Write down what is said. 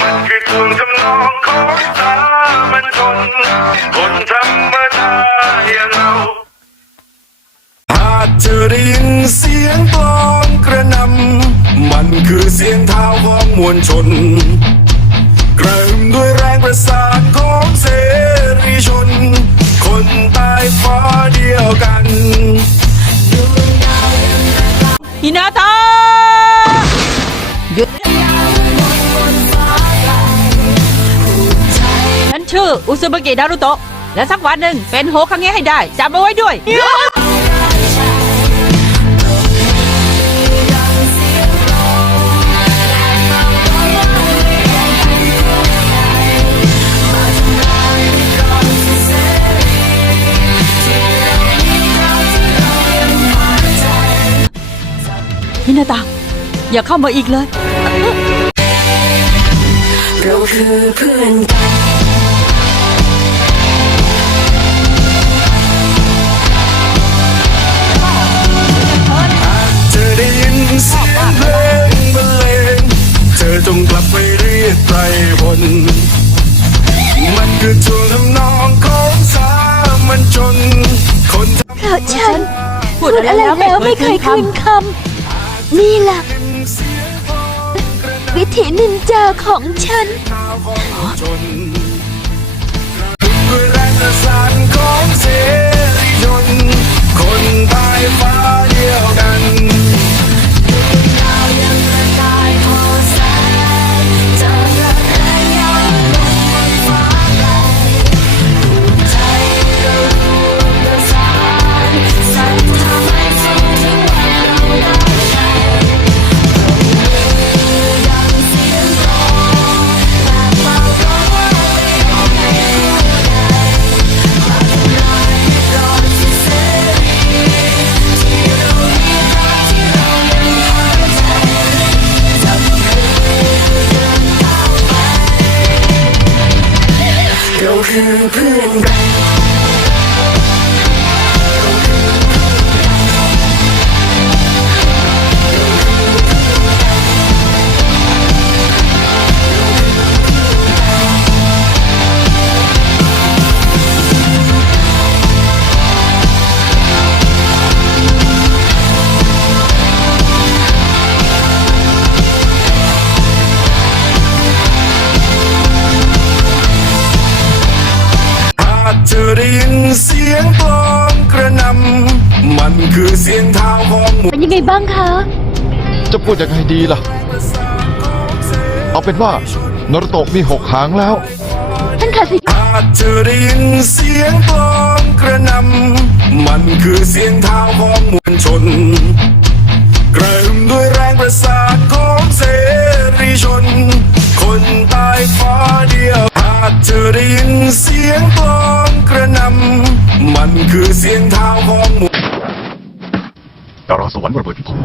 มันคือทวงทำนองของสามัญชนคนธรรมดาอย่างเราหากเธอได้ยินเสียงกลองกระนำมันคือเสียงเท้าของมวลชน กระหึ่มด้วยแรงประสานของเสียง ยุดฉันชื่ออุซุบกินารุโตะและสักวันหนึ่งเป็นโฮคังเงะให้ได้จำเอาไว้ด้วย ฮินาตาอย่าเข้ามาอีกเลย เราคือเพื่อนกันเธอได้ยินเสียงเพลงบรรเลงเธอจงกลับไปเรียกไตรพลมันคือทวงทำนองของสามัญชนคนทเพราะฉันพูดอะไรแล้วไม่ไม่เคเคยยคืคืนนคคำนี่ล่ะ ถีนินจาของฉัน เราากเธอได้ยินเสียงกลองกระหนำมันคือเสียงเท้าของมวลเป็นยังไงบ้างคะ จะพูดยังไงดีล่ะ เอาเป็นว่านรโตะมีหกหางแล้ว ท่านขาสิหากเธอได้ยินเสียงกลองกระหนำมันคือเสียงเท้าของมวลชน คือเสียงเท้าของหมูดาราสวรรค์ระเบิดพิภพ